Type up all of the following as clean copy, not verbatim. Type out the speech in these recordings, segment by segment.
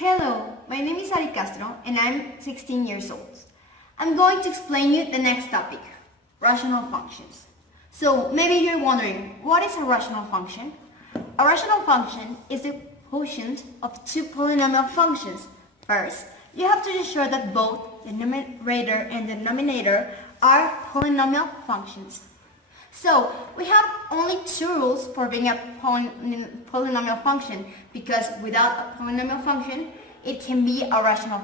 Hello, my name is Ari Castro and I'm 16 years old. I'm going to explain you the next topic, rational functions. So maybe you're wondering, what is a rational function? A rational function is the quotient of two polynomial functions. First, you have to ensure that both the numerator and the denominator are polynomial functions. So we have only two rules for being a polynomial function, because without a polynomial function, it can be a rational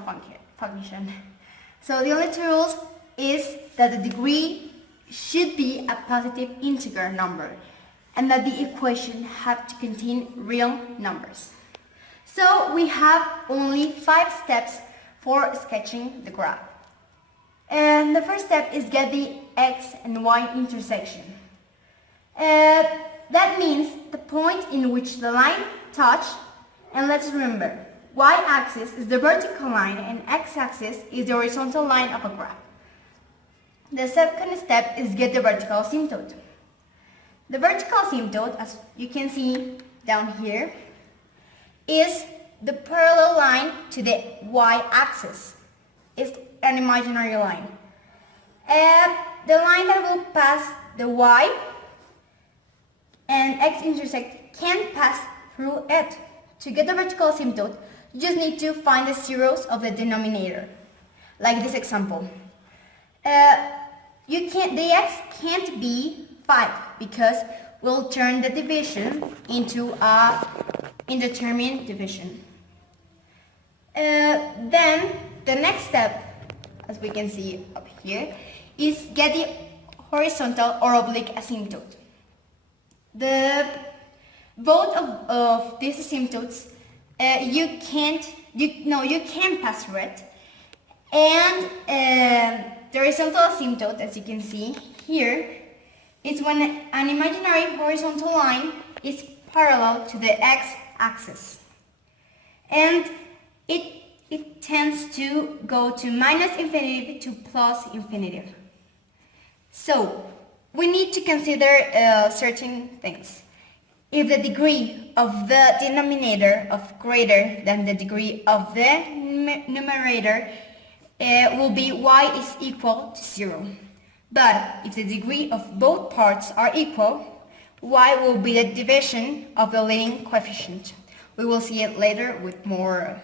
function. So the only two rules is that the degree should be a positive integer number and that the equation have to contain real numbers. So we have only 5 steps for sketching the graph. And the first step is get the x and y intersection. That means the point in which the line touch, and let's remember, y-axis is the vertical line and x-axis is the horizontal line of a graph. The second step is get the vertical asymptote. The vertical asymptote, as you can see down here, is the parallel line to the y-axis. It's an imaginary line. The line that will pass the y and x intersect can pass through it. To get the vertical asymptote, you just need to find the zeros of the denominator, like this example. The x can't be 5 because we'll turn the division into a indeterminate division. Then the next step, as we can see up here, is get the horizontal or oblique asymptote. Both of these asymptotes, you can pass through it, and the horizontal asymptote, as you can see here, is when an imaginary horizontal line is parallel to the x-axis, and it tends to go to minus infinity to plus infinity. So we need to consider certain things. If the degree of the denominator of greater than the degree of the numerator will be y is equal to 0. But if the degree of both parts are equal, y will be the division of the leading coefficient. We will see it later with more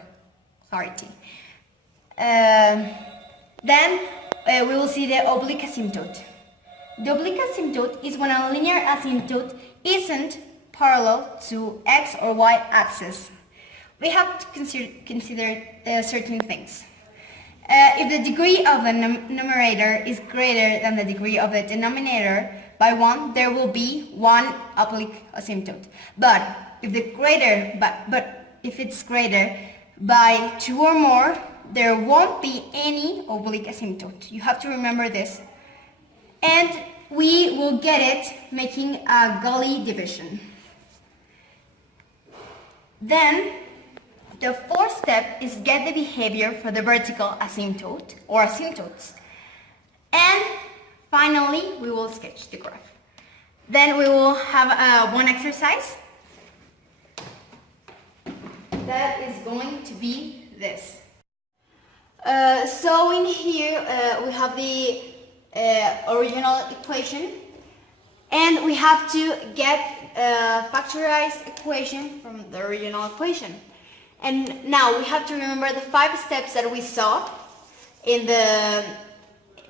clarity. Then we will see the oblique asymptote. The oblique asymptote is when a linear asymptote isn't parallel to x or y axis. We have to consider certain things. If the degree of the numerator is greater than the degree of the denominator by 1, there will be one oblique asymptote. But if it's greater by 2 or more, there won't be any oblique asymptote. You have to remember this. And we will get it making a gully division. Then the fourth step is get the behavior for the vertical asymptote or asymptotes. And finally, we will sketch the graph. Then we will have one exercise that is going to be this. So in here we have the original equation, and we have to get a factorized equation from the original equation. And now we have to remember the 5 steps that we saw in the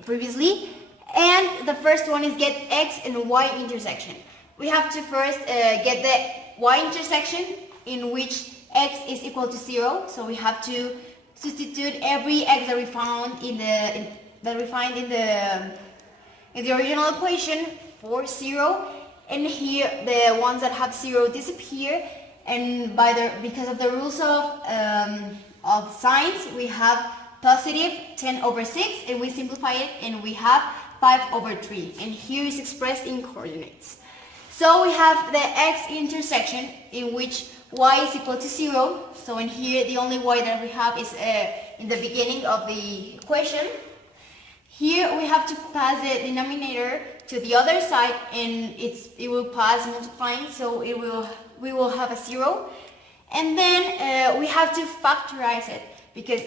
previously, and the first one is get x and y intersection. We have to first get the y intersection in which x is equal to 0, so we have to substitute every x that we found in the original equation for 0, and here the ones that have 0 disappear, and because of the rules of signs, we have positive 10 over 6, and we simplify it and we have 5 over 3, and here is expressed in coordinates. So we have the x intersection in which y is equal to 0, so in here the only y that we have is in the beginning of the equation. Here we have to pass the denominator to the other side, and it will pass multiplying, so we will have a 0. And then we have to factorize it because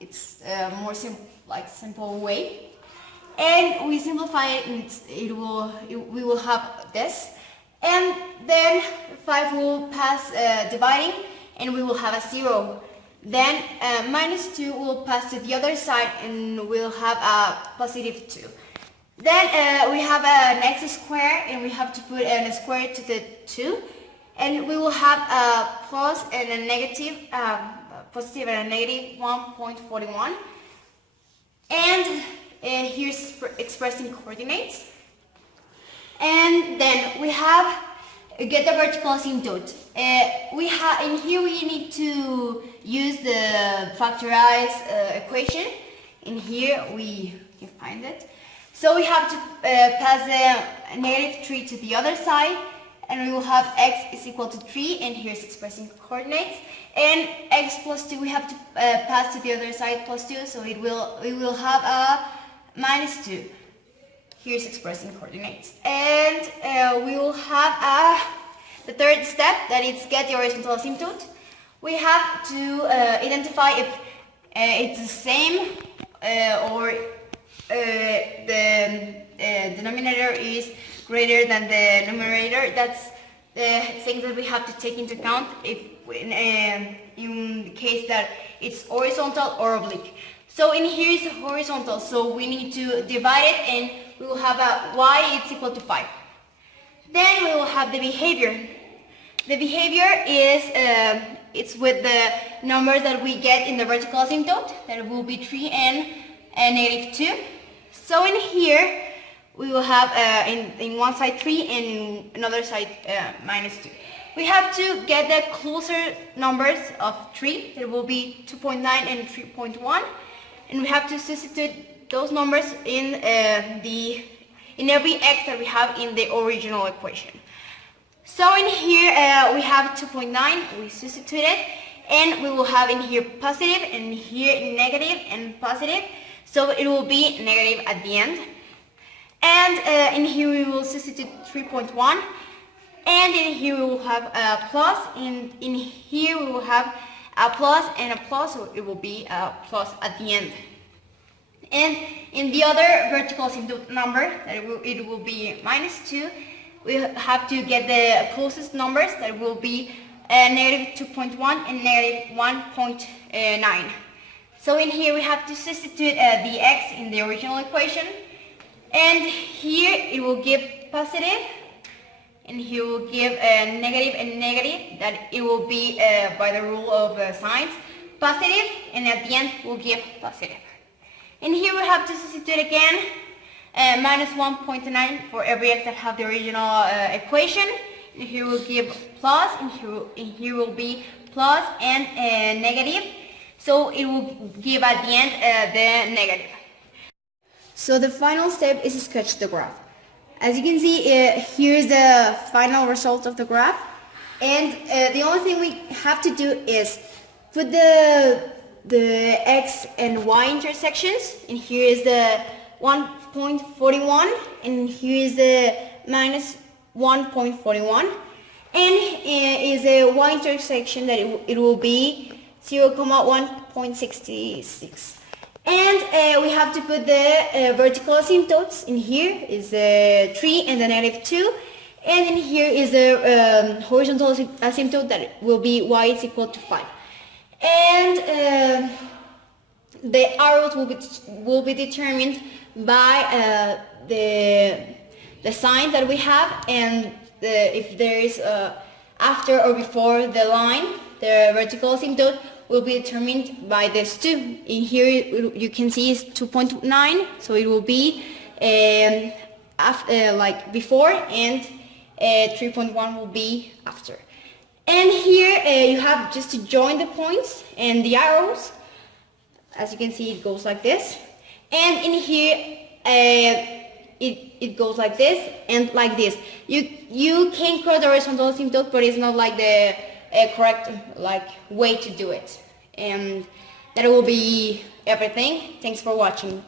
it's more simple way. And we simplify it, and we will have this. And then 5 will pass dividing, and we will have a 0. Then minus 2 will pass to the other side, and we'll have a positive 2. Then we have an x squared, and we have to put a square to the 2. And we will have a plus and a negative, positive and a negative 1.41. And here's expressing coordinates. And then we have get the vertical asymptote. In here we need to use the factorized equation. In here we can find it. So we have to pass the negative 3 to the other side, and we will have x is equal to 3, and here's expressing coordinates. And x plus 2 we have to pass to the other side plus 2, so we will have a minus 2. Here's expressing coordinates. And we will have the third step, that is get the horizontal asymptote. We have to identify if it's the same or the denominator is greater than the numerator. That's the thing that we have to take into account if in the case that it's horizontal or oblique. So in here is horizontal, so we need to divide it, and we will have a y is equal to 5. Then we will have the behavior. The behavior is it's with the numbers that we get in the vertical asymptote, that will be 3 and negative 2. So in here we will have in one side 3 and another side minus 2. We have to get the closer numbers of 3, that will be 2.9 and 3.1, and we have to substitute those numbers in every x that we have in the original equation. So in here we have 2.9, we substitute it, and we will have in here positive, and here negative and positive, so it will be negative at the end. And in here we will substitute 3.1, and in here we will have a plus, and in here we will have a plus and a plus, so it will be a plus at the end. And in the other vertical asymptote number, that it will be minus 2, we have to get the closest numbers, that will be negative 2.1 and negative 1.9. So in here we have to substitute the x in the original equation, and here it will give positive, and here will give negative and negative, that it will be by the rule of signs, positive, and at the end will give positive. And here we have to substitute again minus 1.9 for every x that have the original equation. And here we'll give plus, and here will be plus and negative. So it will give at the end the negative. So the final step is to sketch the graph. As you can see, here's the final result of the graph. And the only thing we have to do is put the x and y intersections, and here is the 1.41, and here is the minus 1.41, and is a y intersection that it will be 0.166. And we have to put the vertical asymptotes. In here is the 3 and the negative 2, and in here is the horizontal asymptote, that will be y is equal to 5. And the arrows will be determined by the sign that we have, and if there is after or before the line, the vertical asymptote will be determined by this 2. In here you can see it's 2.9, so it will be after, like before, and 3.1 will be after. And here you have just to join the points and the arrows. As you can see, it goes like this, and in here it goes like this and like this. You can cross the horizontal asymptote, but it's not like the correct way to do it. And that will be everything. Thanks for watching.